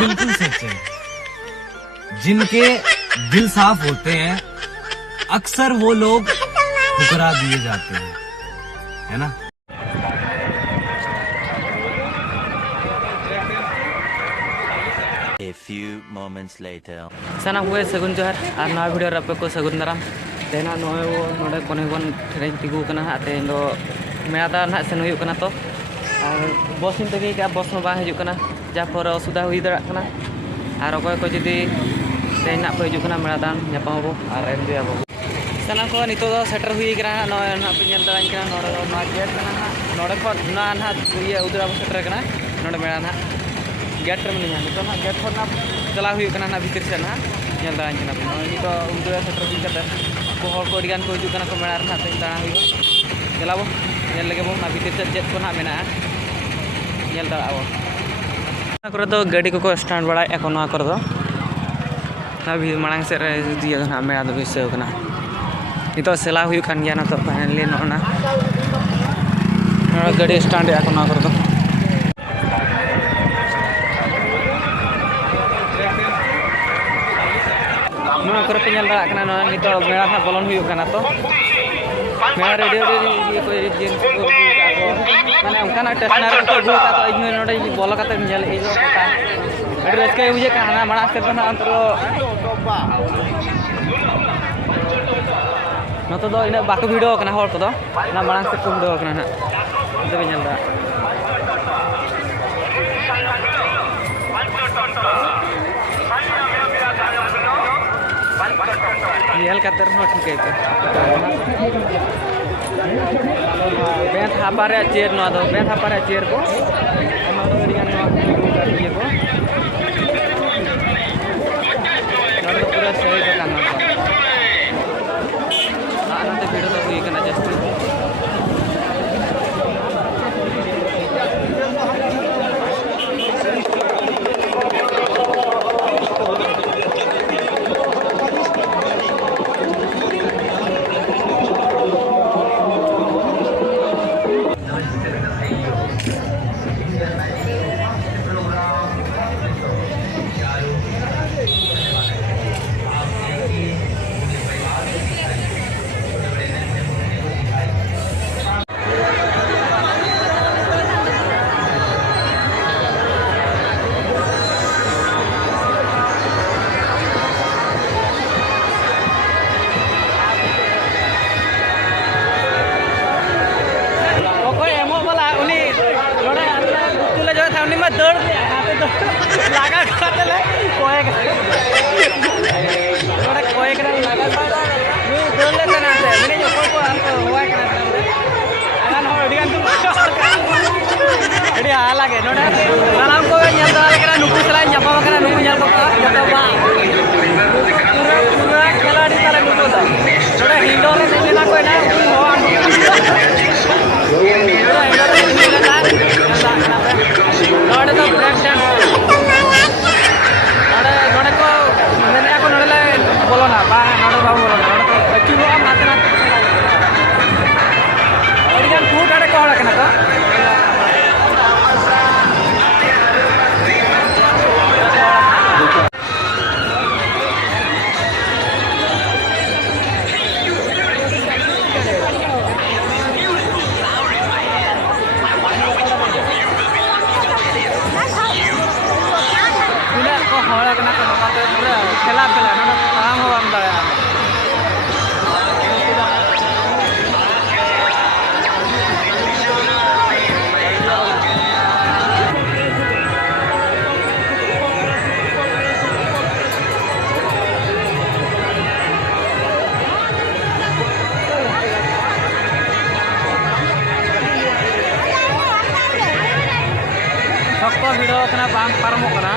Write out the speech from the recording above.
बिल्कुल सच है। जिनके दिल साफ होते हैं अक्सर वो लोग ठुकरा दिए जाते हैं, है ना। A few moments later. Sana gue segun johar ar na video rape ko segun daram tena noe wo node kone bon train tigu kana ha te do meada na sen huyuk kana to ar bos ni tege ka bos ma ba hijuk kana ja por sudah hui darak kana ar okoy ko judi train na ko hijuk kana meada nyapam abo ar endi abo sana ko nito do setter hui kana noe na pe nyel daran kana node do ma jet kana ha node ko na na ye udra abo setter kana node meada na gate में नहीं तो ना gate पर ना चला हुई करना ना भीतर से ना nyel daran kana ini to untuk setter hui kata ko hor ko digan ko hijuk kana ko meada na te daran hui चला वो nyel lagi वो ना भीतर से jet ko ना मेना nyel da abo करे तो गाड़ी को स्टैंड बड़ा एकोन ना कर दो ना भी मांग से रे दिया ना मेरा तो विषय कना नितो सेला हुई खान गया ना तो फाइनली ना गाड़ी स्टैंड एकोन ना कर दो ना करे पे nyel da kana ना नितो मेरा था बोलन हुई कना तो मेरा रेडियो ये कोई जिन को माने उनका ना टेस्टनर को बुका तो इन नोडे बोलो कते nyel ए जो कता एड्रेस के बुझे kana माना से ना अंतरो नतो दो इन बाको वीडियो कना हर को दो ना माना से को वीडियो कना ना तो nyel da nyel kater no ठीक है बेंथ हापारे चेयर नो दो बेंथ हापारे चेयर को नो दो रिगान नो ये को नो दो पूरा सही को करना तो आना तो वीडियो तो हुई करना just laga kata le koek ora koek na laga ni dole tana se mene jo ko anto hoy kana agan hor digan tu edi ala ge noda salam ko nyal dal kana nuku sela nyapa kana nuku nyal ko joto ba pura keladi tale nuku da noda hindore se na ko na ho an noda to break dance noda ko mene ako noda le bolo na ba noda ba bolo na noda to chulo am nate na origan food ade ko hora kana to खेला खेला ना काम हो अंदर भिड़ो कना बांग पारमो कना